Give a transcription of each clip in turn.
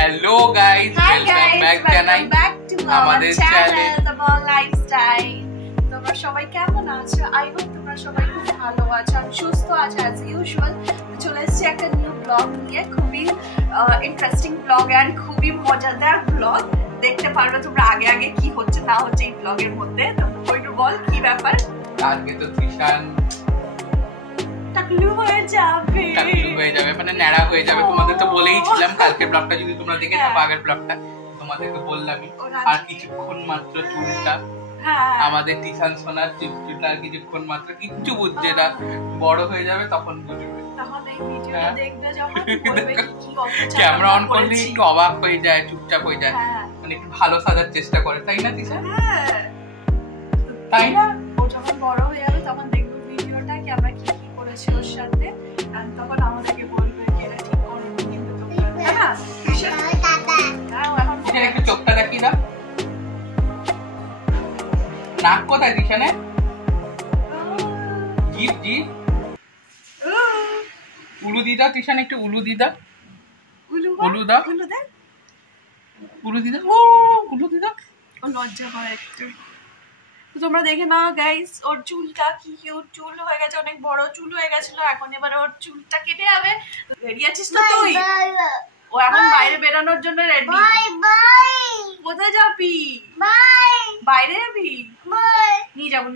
Hello guys, welcome back to আমাদের channel the Bong lifestyle. তোমরা সবাই কেমন আছো? আই হোপ তোমরা সবাই খুব ভালো আছো, আমি সুস্থ আছি অ্যাজ ইউজুয়াল। চলে এসেছি একটা নিউ ব্লগ নিয়ে, খুবই ইন্টারেস্টিং ব্লগ এন্ড খুবই মজাদার ব্লগ। দেখতে পারবে তোমরা আগে আগে কি হচ্ছে না হচ্ছে এই ব্লগের মধ্যে। তো কইটু বল কি ব্যাপার? আজকে তো তৃষান টাকলু হয়ে যাবে, মানে ন্যাড়া হয়ে যাবে। তোমাদের তো বলেইছিলাম কালকের ব্লগটা যদি তোমরা দেখে থাকো, আগের ব্লগটা তোমাদেরকে বললামই। আর কিছুক্ষণ মাত্র চুলটা আমাদের তৃষান সোনার চুলটা আর কিছুক্ষণ মাত্র, কিচ্ছু বুঝছে না, বড় হয়ে যাবে তখন বুঝবে। ক্যামেরা অন করলে একটু অবাক হয়ে যায়, চুপচাপ হয়ে যায়, মানে একটু ভালো সাজার চেষ্টা করে, তাই না তৃষান? তাই না? ও যখন বড় হয়ে যাবে তখন দেখবো ভিডিওটা কি আমরা কি কি করেছি ওর সাথে, আর তখন আমাদেরকে বলবে যে এটা ঠিক করবি কিন্তু তোমরা, তাই না? তৃষান একটু চোখটা দেখি না, নাক কোথায় তৃষানের? জিভ জিভ উলু দিদা, তৃষান একটু উলু দিদা, উলু দা, উলু দিদা, ও উলু দিদা। ও লজ্জা হয় একটু। তোমরা দেখে নাও গাইস, ওর চুলটা কি কিউট চুল হয়ে গেছে, অনেক বড় চুল হয়ে গেছিল। এখন এবার ওর চুলটা কেটে যাবে। রেডি আছিস তো তুই? ও এখন বাইরে বেরোনোর জন্য রেডি। কোথায় যাবি? বাইরে যাবি? নিয়ে যাবো।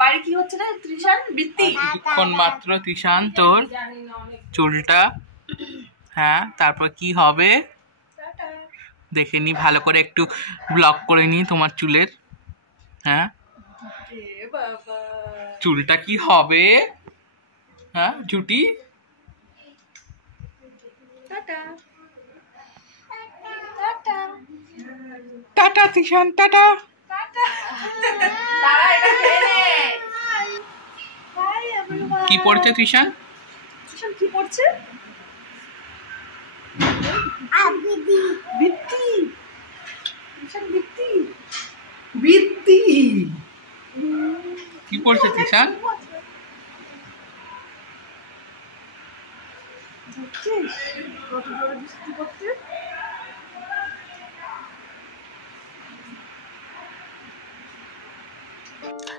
বাইরে কি হচ্ছে রে তৃষান? বৃত্তি। কিছুক্ষণ মাত্র তৃষান তোর চুলটা, হ্যাঁ তারপর কি হবে দেখে নি, ভালো করে একটু ব্লক করে নি তোমার চুলের। হ্যাঁ চুলটা কি হবে? হ্যাঁ জুটি, টাটা তৃষান, টাটা। কি পড়ছে তৃষান? কি পড়ছে? কি পড়ছে তৃষান?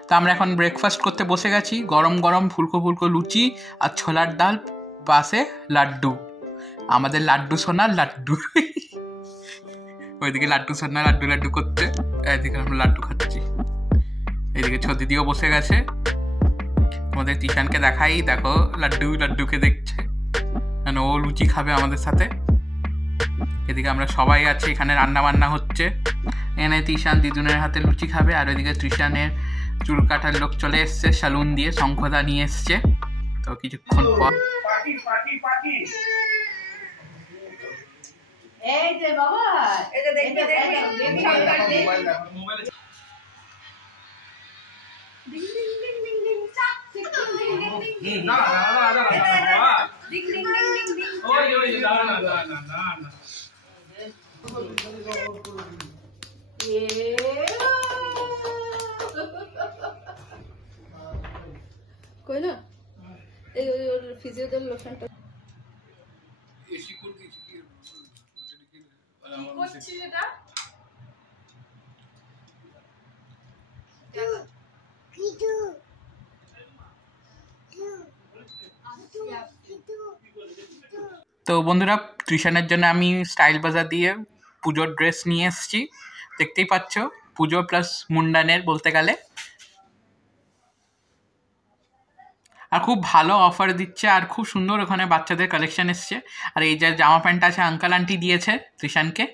তো আমরা এখন ব্রেকফাস্ট করতে বসে গেছি। গরম গরম ফুলকো ফুলকো লুচি আর ছোলার ডাল, পাশে লাড্ডু, আমাদের লাড্ডু সোনার লাড্ডু। ওইদিকে লাড্ডু সোনা লাড্ডু লাড্ডু করতে, এদিকে আমরা লাড্ডু খাচ্ছি। এদিকে দিদিও বসে গেছে। তোমাদের তৃষানকে দেখাই, দেখো লাড্ডু লাড্ডুকে দেখছে, মানে ও লুচি খাবে আমাদের সাথে। এদিকে আমরা সবাই আছি, এখানে রান্না বান্না হচ্ছে। এনে তৃষান দিদুনের হাতে লুচি খাবে, আর ওইদিকে তৃষানের চুল কাটার লোক চলে এসছে, সালুন দিয়ে শঙ্খদা নিয়ে এসছে। তো কিছুক্ষণ পর এই যে বাবা, এটা দেখবে ding ding ding ding ding চাক ডিং ডিং ডিং ডিং না ding ding ding ding ding ওই না এ কই না এই ফিজিওদের লোশনটা এসি করে দিয়েছি। কি করছিস এটা? তো বন্ধুরা, তৃষানের জন্য আমি স্টাইল বাজার দিয়ে পুজোর ড্রেস নিয়ে এসেছি, দেখতেই পাচ্ছ, পুজো প্লাস মুন্ডানের বলতে গেলে। আর খুব ভালো অফার দিচ্ছে, আর খুব সুন্দর ওখানে বাচ্চাদের কালেকশন এসছে। আর এই যে জামা প্যান্ট আছে আঙ্কাল আন্টি দিয়েছে তৃষানকে,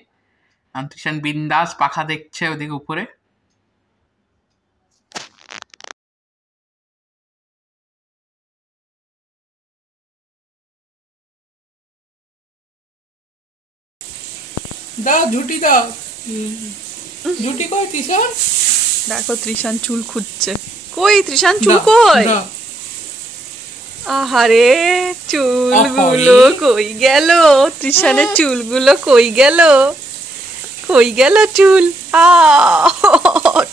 তৃষান বিন্দাস পাখা দেখছে ওদিকে উপরে। দাও ঝুটি, দাও ঝুটি। কই তৃষান? দেখো তৃষান চুল খুঁজছে। কই তৃষান চুল কই? আহারে চুলগুলো কই গেল? তৃষানের চুলগুলো কই গেল? কই গেল চুল?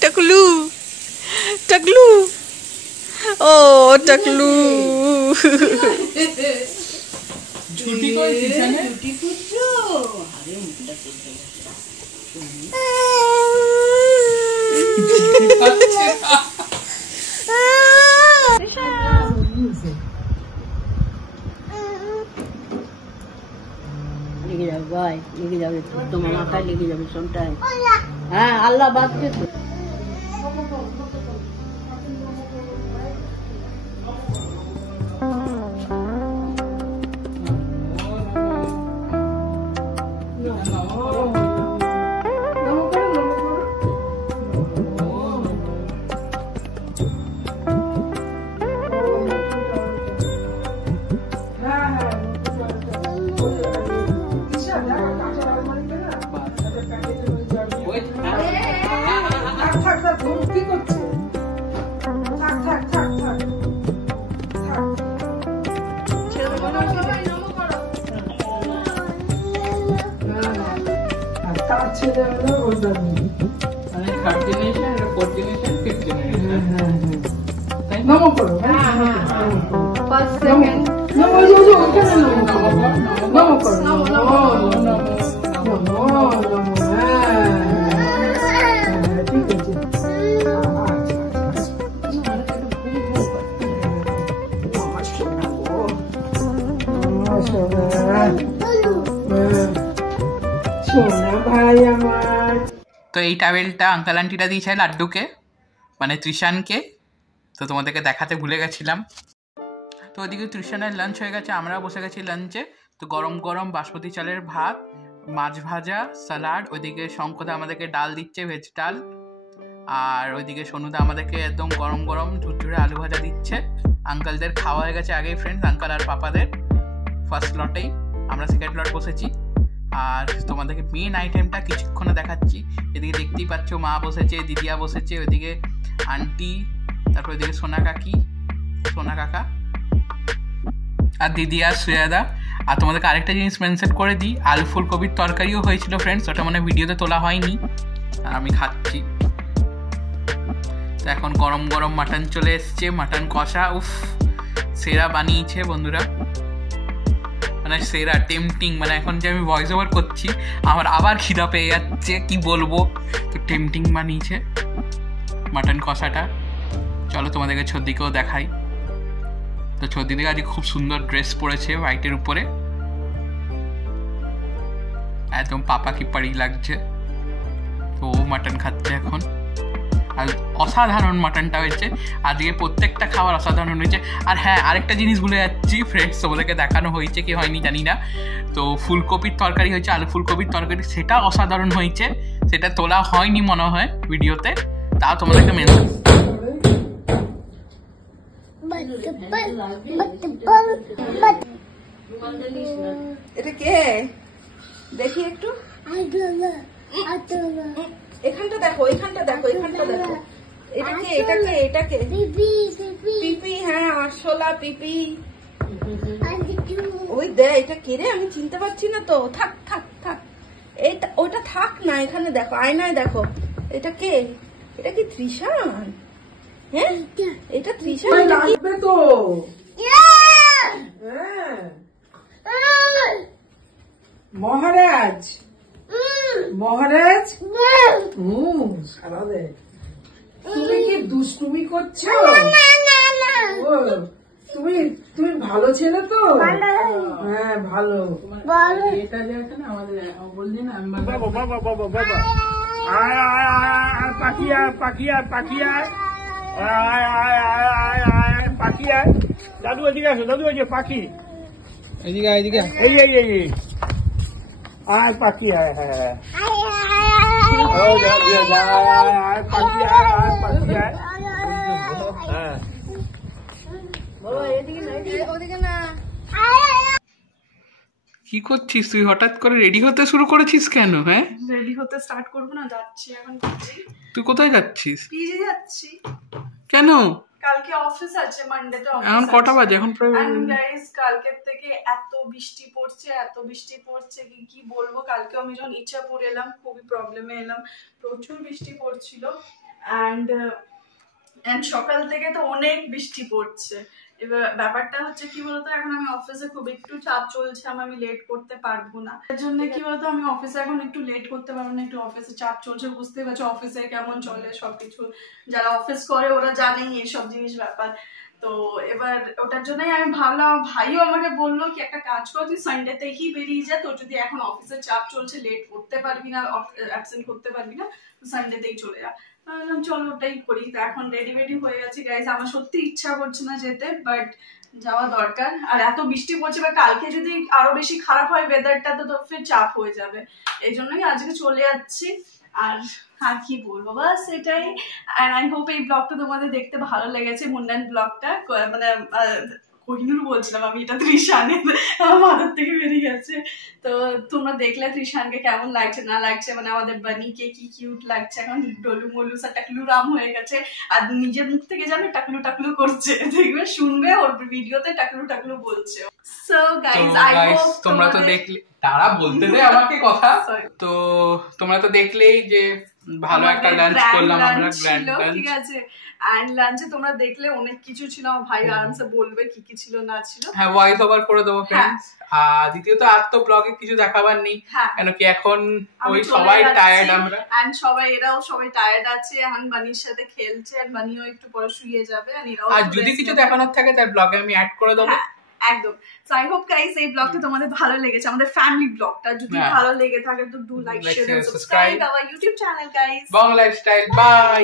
টাকলু টাকলু, ও টাকলু। ঝুটি কই তৃষানের? ঝুটি খুঁজছো? लेके जाओ भाई, लेके जाओ तुम्हारा माथा लेके जाओ सोमटाइम। हाँ अल्लाह बात के तो তো এই টাওয়েলটা আঙ্কেল আন্টিটা দিয়েছে লাড্ডুকে, মানে ত্রিশানকে। তো তোমাদেরকে দেখাতে ভুলে গেছিলাম। তো ওদিকে ত্রিশানের লাঞ্চ হয়ে গেছে, আমরাও বসে গেছি লাঞ্চে। তো গরম গরম বাসমতি চালের ভাত, মাছ ভাজা, স্যালাড। ওইদিকে শঙ্কদা আমাদেরকে ডাল দিচ্ছে, ভেজ ডাল। আর ওইদিকে সোনুদা আমাদেরকে একদম গরম গরম ঝুরঝুরে আলু ভাজা দিচ্ছে। আঙ্কেলদের খাওয়া হয়ে গেছে আগেই ফ্রেন্ডস, আঙ্কেল আর পাপাদের ফার্স্ট লটেই। আমরা সেকেন্ড লট বসেছি। আর তোমাদেরকে মেন আইটেমটা কিছুক্ষণে দেখাচ্ছি। এদিকে দেখতেই পাচ্ছ মা বসেছে, দিদিয়া বসেছে, ওইদিকে আন্টি, তারপর ওইদিকে সোনা কাকি, সোনা কাকা আর দিদিয়া, শ্রেয়াদা। আর তোমাদেরকে আরেকটা জিনিস মেনশন করে দিই, আলু ফুলকপির তরকারিও হয়েছিল ফ্রেন্ডস, ওটা মানে ভিডিওতে তোলা হয়নি। আর আমি খাচ্ছি। তো এখন গরম গরম মাটন চলে এসছে, মাটন কষা। উফ, সেরা বানিয়েছে বন্ধুরা, মানে সেরা টেম্পটিং। মানে এখন যে আমি ভয়েস ওভার করছি আমার আবার খিদা পেয়ে যাচ্ছে, কি বলবো। তো টেম্পটিং বানিয়েছে মাটন কষাটা। চলো তোমাদেরকে ছদ্দিকেও দেখাই। তো ছদ্দিদিকে আজকে খুব সুন্দর ড্রেস পরেছে হোয়াইটের উপরে, একদম পাপা কি পাড়ি লাগছে। তো ও মাটন খাচ্ছে এখন। আর অসাধারণ মাটনটা হয়েছে আজকে, প্রত্যেকটা খাবার অসাধারণ হয়েছে। আর হ্যাঁ, আরেকটা জিনিস ভুলে যাচ্ছি ফ্রেন্ডস, তোমাদেরকে দেখানো হয়েছে কি হয়নি জানি না। তো ফুলকপির তরকারি হয়েছে, আলু ফুলকপির তরকারি, সেটা অসাধারণ হয়েছে। সেটা তোলা হয়নি মনে হয় ভিডিওতে, তাও তোমাদেরকে মেনশন। এটা কে দেখি একটু, এখানটা দেখো, এখানটা দেখো, এখানটা দেখো। এটা কে, এটা কে, এটা কে? পিপি। হ্যাঁ, আরশোলা পিপি। ওই দে, এটা কে রে? আমি চিনতে পারছি না তো। থাক থাক থাক, এইটা ওইটা থাক না, এখানে দেখো, আয়নায় দেখো। এটা কে? এটা কি ত্রিশান? হ্যাঁ, এটা ত্রিশান লাগবে তো। মহারাজ, মহারাজ। সারা দে। তুমি কি দুষ্টুমি করছো? তুমি তুমি ভালো ছেলে তো? হ্যাঁ ভালো। এটা যে আছে না আমাদের, বললি না বাবা বাবা বাবা বাবা, আয় আয় আয় পাখি, আয় পাখি, আয় পাখি, আয় আয় আয় আয় আয় পাখি, আয়। দাদু এদিকে আসো, দাদু এই যে পাখি, এদিকে এদিকে, এই এই এই আয় পাখি, আয়। হ্যাঁ পাখি, আয় আয় পাখি, আয়। হ্যাঁ কি করছিস তুই? হঠাৎ করে রেডি হতে শুরু করেছিস কেন? হ্যাঁ, রেডি হতে স্টার্ট করব না, যাচ্ছি এখন। তুই কোথায় যাচ্ছিস? পিজি যাচ্ছি। কেন? কালকে অফিস আছে, মানডেতে অফিস। এখন কটা বাজে? এখন প্রায় গাইস, কালকের থেকে এত বৃষ্টি পড়ছে, এত বৃষ্টি পড়ছে কি বলবো। কালকে আমি যখন ইচ্ছাপুর এলাম, খুবই প্রবলেমে এলাম, প্রচুর বৃষ্টি পড়ছিল। অ্যান্ড সকাল থেকে তো অনেক বৃষ্টি পড়ছে। এবার ব্যাপারটা হচ্ছে কি বলতো, এখন আমি অফিসে খুব একটু চাপ চলছে, আমি লেট করতে পারবো না। এর জন্য কি বলতো, আমি অফিসে এখন একটু লেট করতে পারবো না, একটু অফিসে চাপ চলছে, বুঝতে পারছো অফিসে কেমন চলে সবকিছু, যারা অফিস করে ওরা জানেই এইসব জিনিস ব্যাপার। তো এবার ওটার জন্যই আমি ভাবলাম, ভাইও আমাকে বললো কি একটা কাজ কর, তুই সানডেতেই বেরিয়ে যা, তোর যদি এখন অফিসের চাপ চলছে, লেট করতে পারবি না, অ্যাবসেন্ট করতে পারবি না, সানডেতেই চলে যা। চলো ওটাই করি। তো এখন রেডি হয়ে গেছি গাইজ, আমার সত্যি ইচ্ছা করছে না যেতে, বাট যাওয়া দরকার। আর এত বৃষ্টি পড়ছে, বা কালকে যদি আরো বেশি খারাপ হয় ওয়েদারটা, তো ফের চাপ হয়ে যাবে, এই জন্যই আজকে চলে যাচ্ছি। আর কি বলবো, বাস এটাই। আর আই হোপ এই ব্লগটা তোমাদের দেখতে ভালো লেগেছে, মুন্ডান ব্লগটা। মানে কোহিনুর বলছিলাম আমি, এটা ত্রিশানের, আমার মাথার থেকে বেরিয়ে গেছে। তো তোমরা দেখলে ত্রিশানকে কেমন লাগছে না লাগছে, মানে আমাদের বানিকে কি কিউট লাগছে, এখন ডলু মলু টাকলু রাম হয়ে গেছে, আর নিজের মুখ থেকে জানো টাকলু টাকলু করছে, দেখবে শুনবে ওর ভিডিওতে টাকলু টাকলু বলছে। সো গাইস, আই হোপ তোমরা তো দেখলে, তারা বলতে দে আমাকে কথা, তো তোমরা তো দেখলেই যে ভালো একটা লাঞ্চ করলাম আমরা, গ্র্যান্ড লাঞ্চ, ঠিক আছে। এন্ড লাঞ্চে তোমরা দেখলে অনেক কিছু ছিল, আমার ভাই আরামসে বলবে কি কি ছিল না ছিল। হ্যাঁ, ভয়েস ওভার করে দেবো ফ্রেন্ডস। আর দ্বিতীয়ত আর তো ব্লগে কিছু দেখাবার নেই, কেন কি এখন ওই সবাই টায়ার্ড, আমরা এন্ড এরাও সবাই টায়ার্ড আছে, এখন বানির সাথে খেলছে, আর বানিও একটু পরে শুয়ে যাবে। আর যদি কিছু দেখানোর থাকে তার ব্লগে আমি অ্যাড করে দেবো, একদম। সো আই হোপ গাইস এই ব্লগটা তোমাদের ভালো লেগেছে, আমাদের ফ্যামিলি ব্লগটা। যদি ভালো লেগে থাকে তো do like, share, subscribe our YouTube channel guys, bong lifestyle. By.